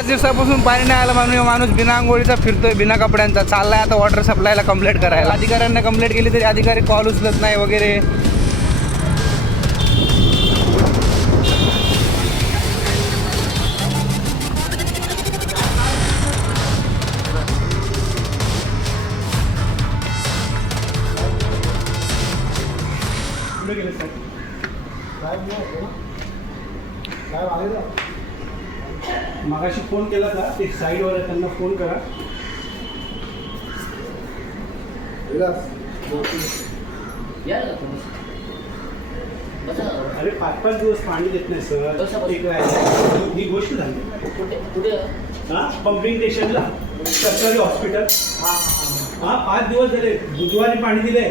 5 दिवसापासून पाणी नाही आलं, माणूस बिना आंघोळीचा फिरतोय, बिना कपड्यांचा चाललाय आता वॉटर सप्लायला कंप्लेंट करायला. अधिकाऱ्यांना कंप्लेंट केली तरी अधिकारी कॉल उचलत नाही वगैरे. मगाशी फोन केला का ते साईडवर आहे त्यांना फोन करा. अरे 5-5 दिवस पाणी देत नाही सर. ही गोष्ट झाली हां पंपिंग स्टेशनला सरकारी हॉस्पिटल. हां 5 दिवस झाले. बुधवारी पाणी दिले,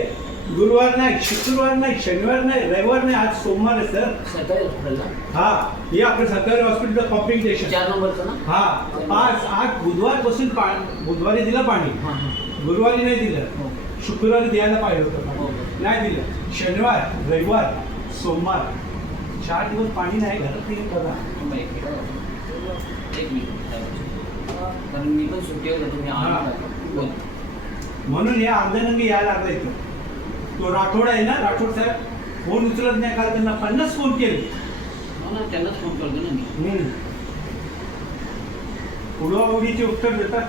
गुरुवार नाही, शुक्रवार नाही, शनिवार नाही, रविवार नाही, आज सोमवार आहे सर. सरकारी हॉस्पिटलला हा हे आपलं सरकारी हॉस्पिटल पंपिंग स्टेशन 4 नंबरचं ना. हा आज बुधवारपासून बुधवारी दिलं पाणी, गुरुवारी नाही दिलं, शुक्रवारी द्यायला पाहिजे होतं पाणी, नाही दिलं. शनिवार, रविवार, सोमवार 4 दिवस पाणी नाही. घरात येईल बघा. एक मिनिट, कारण मी पण सुट्टीवर होतो. मी म्हणून या अर्ध्यानंगी यायला लागला इथं. तो राठोड आहे ना, राठोड साहेब फोन उचलत नाही. काल त्यांना 50 फोन केले. त्यांनाच फोन करतो ना मी. उडवाउडीचे उत्तर देतात.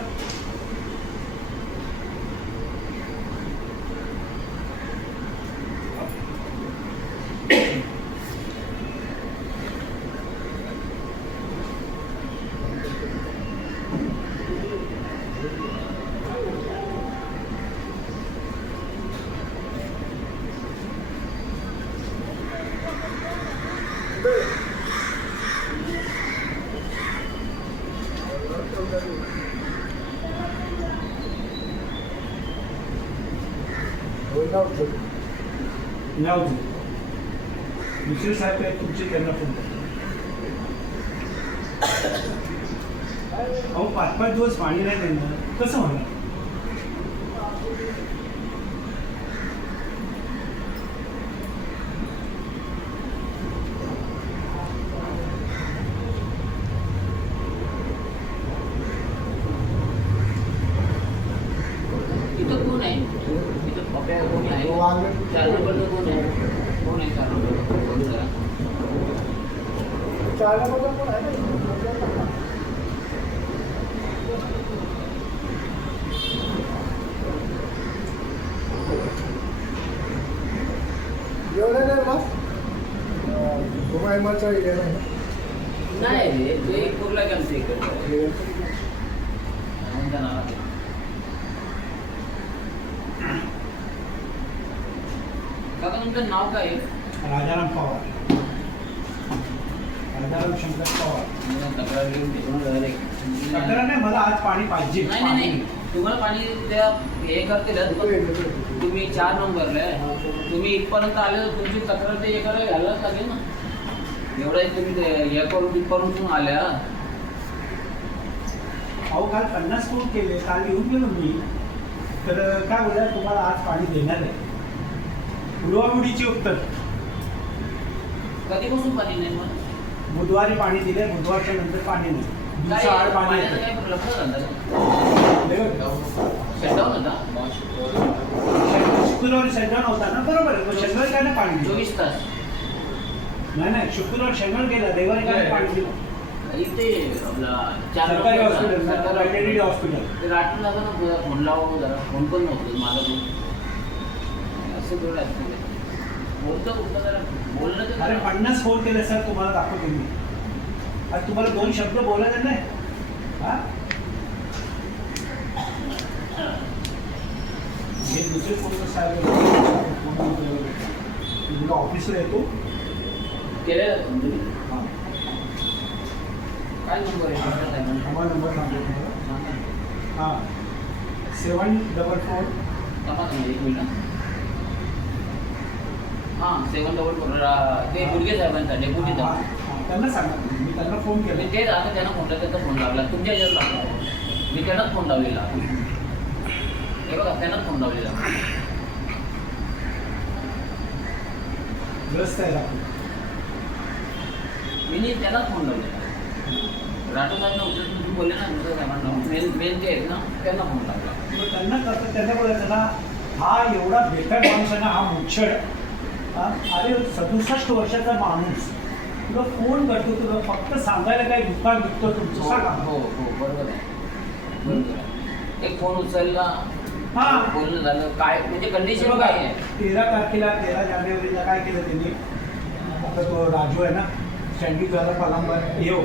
दुसरे साहेब आहेत तुमचे, त्यांना फोन करा. अहो 5-5 दिवस पाणी नाही त्यांना कसं होणार. इथं कोण आहे? इथं पप्या कोणी आहे? 4 नंबरचं कोण आहे? कोण आहे 4 नंबरचं? कोण जरा? 4 नंबरचं कोण आहे? एवढं नाही बस. घुमायमाचं हे नाही रे, ते कुर्ला गेलं इकडे. काका तुमचं नाव काय आहे? राजाराम पवार, राजाराम शंकर पवार. तक्रार घेऊन तिकडून जायला एक. तक्रार नाही, मला आज पाणी पाहिजे. नाही तुम्हाला पाणी त्या हे करतील. तुम्ही 4 नंबरला आहे, तुम्ही इथपर्यंत आले तर तुमची तक्रार ते हे करायला घ्यायलाच लागेल ना. एवढं तुम्ही हे करून तिथपर्यंत आल्या. अहो काल 50 फोन केले, काल येऊन गेलो मी. तर काय बोला तुम्हाला आज पाणी देणार आहे. उडवाउडीचे उत्तर. कधीपासून पाणी नाही मग? बुधवारी पाणी दिले, बुधवारच्या नंतर पाणी नाही. दिवसाआड पाणी येतं. काय लफडा झाला? शटडाऊन होता. शुक्रवारी शटडाऊन होता ना, बरोबर आहे. पण शनिवारी काय ना पाणी दिलं. 24 तास. नाही शुक्रवार शनिवार गेला, रविवारी काय पाणी दिलं. इथे आपला 4 सरकारी नंबर हॉस्पिटल, सरकारी वेटरनरी हॉस्पिटल. ते राठून लागलं ना, फोन लावा जरा. फोन पण नव्हतं मला पण. असं थोडं असतं. बोलतं जरा बोललं तर. अरे 50 फोन केले सर, तुम्हाला दाखवतो मी. आज तुम्हाला 2 शब्द बोलायचे नाही. हा हे दुसरे फोन साहेब ऑफिसला येतो. केलेलं तुम्ही? हां काय नंबर आहे? आम्हाला नंबर सांगतो तुम्हाला. हां 744. एक मिनिट. हां 744. ते गुडगे साहेबांचा डेप्युटीचा. त्यांना सांगा, मी त्यांना फोन केला. तेच आता त्यांना त्यांचा फोन लावला. तुमच्या ह्याच्यावर लागला. मी त्यांनाच फोन लावलेला. हे बघा त्यांनाच फोन लावलेला. ग्रस्त आहे आपण. मी त्यांनाच फोन लावलेला. राठोड साहेब बोलले ना तुझं साहेबांना मेन ते आहेत ना त्यांना फोन लागला. मग त्यांना कसं त्यांना बोलायचं ना, हा एवढा बेकार माणूस आहे ना, हा मुच्छड. अरे 67 वर्षाचा माणूस तुला फोन करतो, तुला फक्त सांगायला काही दुकान विकतो तुमचं सांगा. हो हो बरोबर आहे बरोबर आहे. एक फोन उचलला हा. बोलणं झालं काय म्हणजे कंडिशन बघा, काय आहे. 13 जानेवारीला काय केलं त्यांनी, आता तो राजू आहे ना सँडविच झाला पलांबर येऊ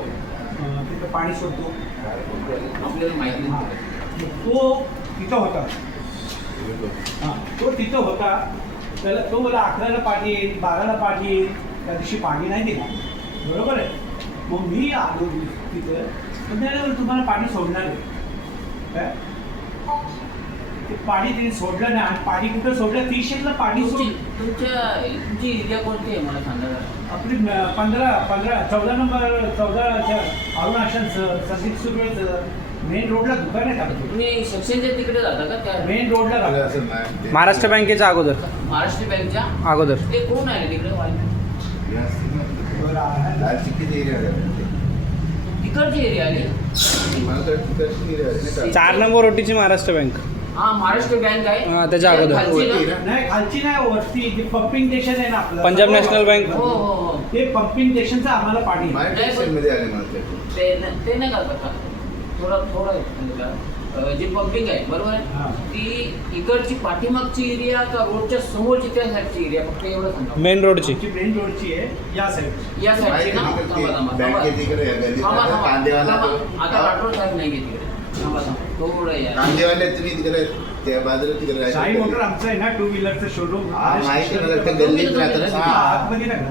तिथं पाणी सोडतो. आपल्याला माहिती हा. नाही. तो तिथं होता. हां, तो तिथं होता. त्याला तो मला 11ला पाणी येईल, 12ला पाणी येईल, त्या दिवशी पाणी नाही दिला. बरोबर आहे. मग मी आलो तिथं, पण त्याने म्हणलं, तुम्हाला पाणी सोडणार आहे काय. ते पाणी तिने सोडलं नाही. आणि पाणी कुठं सोडलं, 30ला पाणी सोडलं. तुमची एरिया कोणती आहे मला सांगा जरा. आपली 14 नंबर 14 अरुण आशन संदीप सुर्वेचं मेन रोडला दुकान आहे आपलं. तुम्ही सेक्शनच्या तिकडे जाता का त्या मेन रोडला राहतो. महाराष्ट्र बँकेच्या अगोदर महाराष्ट्र बँकच्या अगोदर ते कोण आहे तिकडे तिकडची एरिया आली. 4 नंबर ओटीची महाराष्ट्र बँक. हा महाराष्ट्र बँक आहे. हा, त्याच्या अगोदर. खालची ना? नाही, खालची नाही, वरती जे पंपिंग स्टेशन आहे ना आपलं पंजाब नॅशनल बँक. हो हो हो ते पंपिंग स्टेशनचं आम्हाला पाणी आहे. ते नाही करतात का थोडं जी पंपिंग आहे बरोबर हा. आहे ती इकडची पाठीमागची एरिया का रोडच्या समोरची त्या साईडची एरिया फक्त एवढं सांगा. मेन रोडची. आमची मेन रोडची आहे या साईडची. या साईडची ना आता राठोड साहेब नाही तिकडे. थांबा थोडं या त्या बाजूला तिकडे साई मोटर आमचं आहे ना 2 व्हीलरचं शोरूम. माहिती आहे मला, त्या गल्लीत राहतं ना. आतमध्ये नाही.